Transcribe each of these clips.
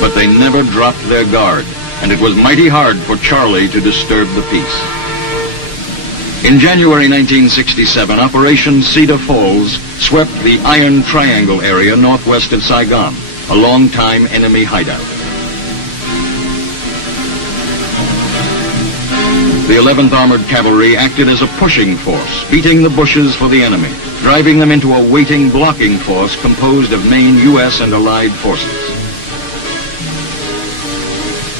But they never dropped their guard, and it was mighty hard for Charlie to disturb the peace. In January 1967, Operation Cedar Falls swept the Iron Triangle area northwest of Saigon, a long-time enemy hideout. The 11th Armored Cavalry acted as a pushing force, beating the bushes for the enemy, driving them into a waiting blocking force composed of main U.S. and Allied forces.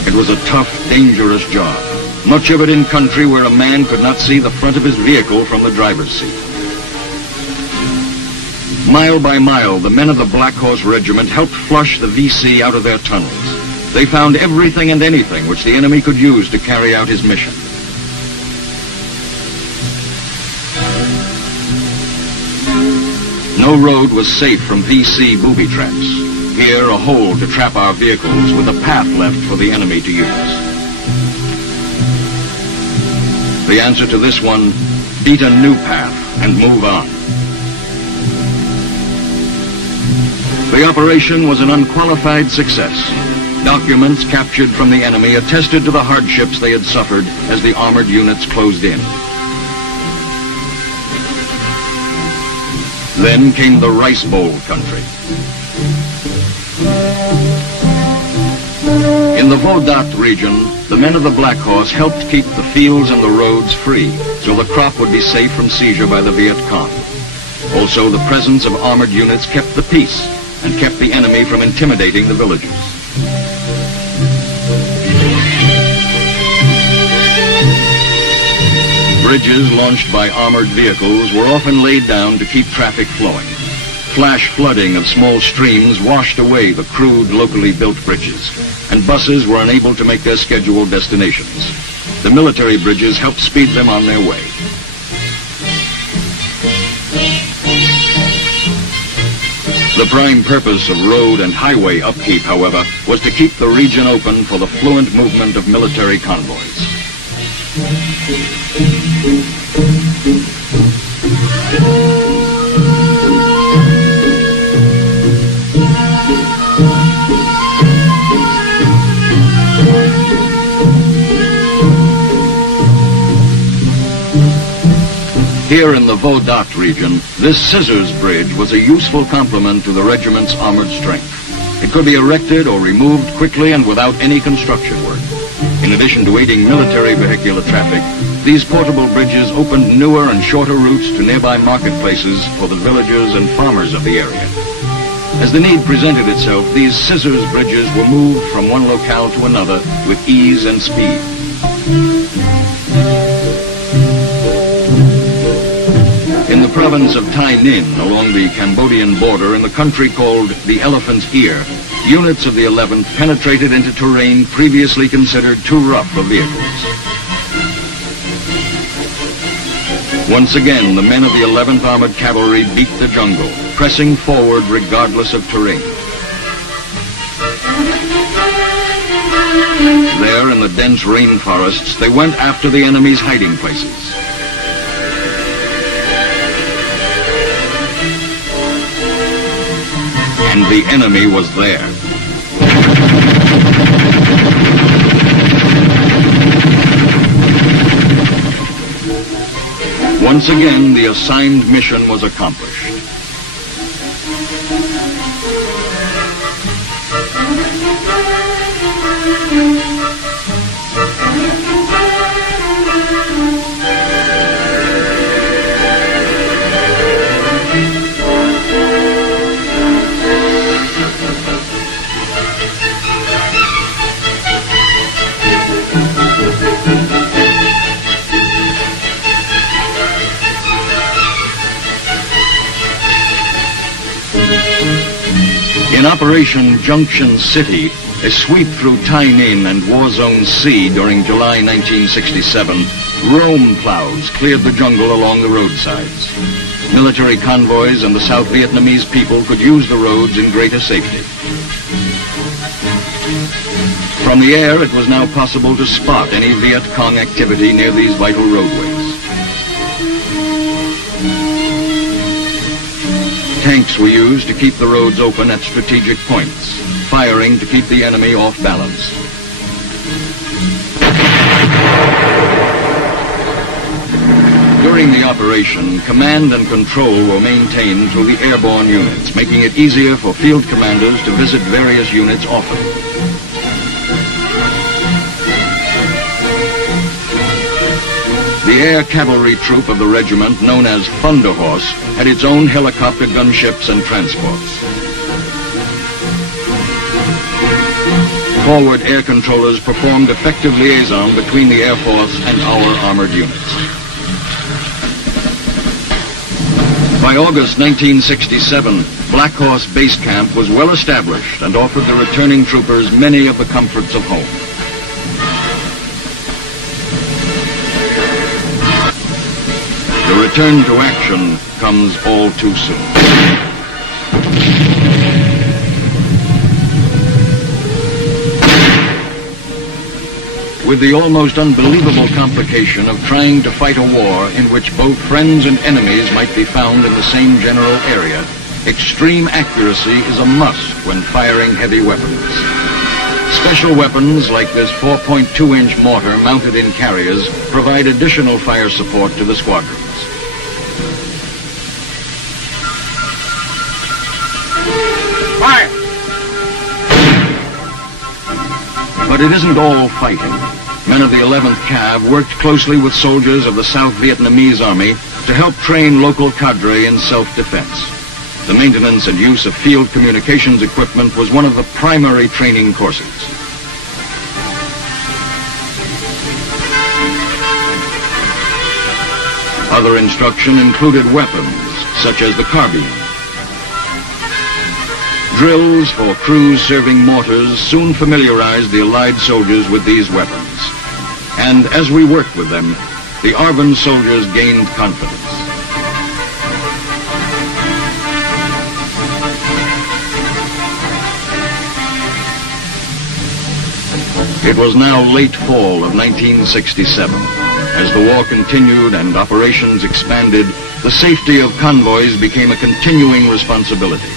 It was a tough, dangerous job, much of it in country where a man could not see the front of his vehicle from the driver's seat. Mile by mile, the men of the Black Horse Regiment helped flush the VC out of their tunnels. They found everything and anything which the enemy could use to carry out his mission. No road was safe from VC booby traps. Here, a hole to trap our vehicles with a path left for the enemy to use. The answer to this one, beat a new path and move on. The operation was an unqualified success. Documents captured from the enemy attested to the hardships they had suffered as the armored units closed in. Then came the Rice Bowl country. In the Vodot region, the men of the Black Horse helped keep the fields and the roads free, so the crop would be safe from seizure by the Viet Cong. Also, the presence of armored units kept the peace and kept the enemy from intimidating the villages. Bridges launched by armored vehicles were often laid down to keep traffic flowing. Flash flooding of small streams washed away the crude, locally built bridges, and buses were unable to make their scheduled destinations. The military bridges helped speed them on their way. The prime purpose of road and highway upkeep, however, was to keep the region open for the fluent movement of military convoys. Here in the Vodot region, this scissors bridge was a useful complement to the regiment's armored strength. It could be erected or removed quickly and without any construction work. In addition to aiding military vehicular traffic, these portable bridges opened newer and shorter routes to nearby marketplaces for the villagers and farmers of the area. As the need presented itself, these scissors bridges were moved from one locale to another with ease and speed. In the province of Tai Ninh, along the Cambodian border in the country called the Elephant's Ear, units of the 11th penetrated into terrain previously considered too rough for vehicles. Once again, the men of the 11th Armored Cavalry beat the jungle, pressing forward regardless of terrain. There, in the dense rainforests, they went after the enemy's hiding places. And the enemy was there. Once again, the assigned mission was accomplished. In Operation Junction City, a sweep through Tai Ninh and War Zone C during July 1967, roam plows cleared the jungle along the roadsides. Military convoys and the South Vietnamese people could use the roads in greater safety. From the air, it was now possible to spot any Viet Cong activity near these vital roadways. Tanks were used to keep the roads open at strategic points. firing to keep the enemy off balance. During the operation, command and control were maintained through the airborne units, making it easier for field commanders to visit various units often. The air cavalry troop of the regiment, known as Thunder Horse, had its own helicopter gunships and transports. Forward air controllers performed effective liaison between the Air Force and our armored units. By August 1967, Black Horse Base Camp was well established and offered the returning troopers many of the comforts of home. The return to action comes all too soon. With the almost unbelievable complication of trying to fight a war in which both friends and enemies might be found in the same general area, extreme accuracy is a must when firing heavy weapons. Special weapons like this 4.2-inch mortar mounted in carriers provide additional fire support to the squadrons. Fire! But it isn't all fighting. Men of the 11th Cav worked closely with soldiers of the South Vietnamese Army to help train local cadre in self-defense. The maintenance and use of field communications equipment was one of the primary training courses. Other instruction included weapons, such as the carbine. Drills for crews serving mortars soon familiarized the Allied soldiers with these weapons. And as we worked with them, the ARVN soldiers gained confidence. It was now late fall of 1967. As the war continued and operations expanded, the safety of convoys became a continuing responsibility.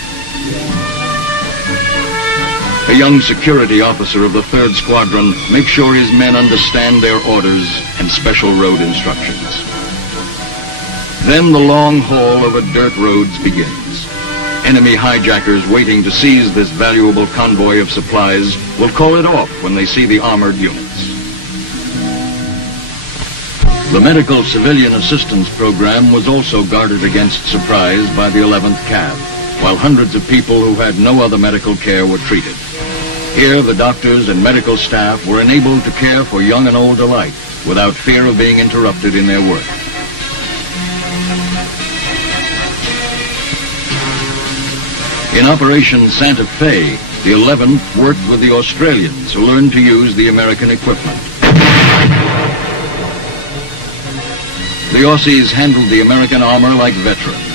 A young security officer of the 3rd Squadron makes sure his men understand their orders and special road instructions. Then the long haul over dirt roads begins. Enemy hijackers waiting to seize this valuable convoy of supplies will call it off when they see the armored units. The Medical Civilian Assistance Program was also guarded against surprise by the 11th Cav, while hundreds of people who had no other medical care were treated. Here, the doctors and medical staff were enabled to care for young and old alike without fear of being interrupted in their work. In Operation Santa Fe, the 11th worked with the Australians who learned to use the American equipment. The Aussies handled the American armor like veterans.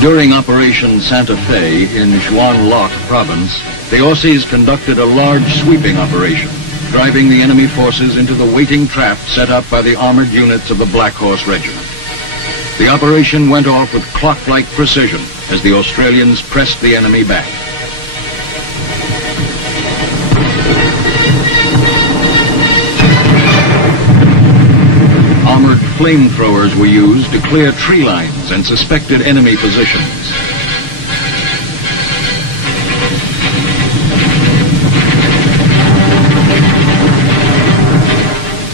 During Operation Santa Fe in Xuan Loc province, the Aussies conducted a large sweeping operation, driving the enemy forces into the waiting trap set up by the armored units of the Black Horse Regiment. The operation went off with clock-like precision as the Australians pressed the enemy back. Armored flamethrowers were used to clear tree lines and suspected enemy positions.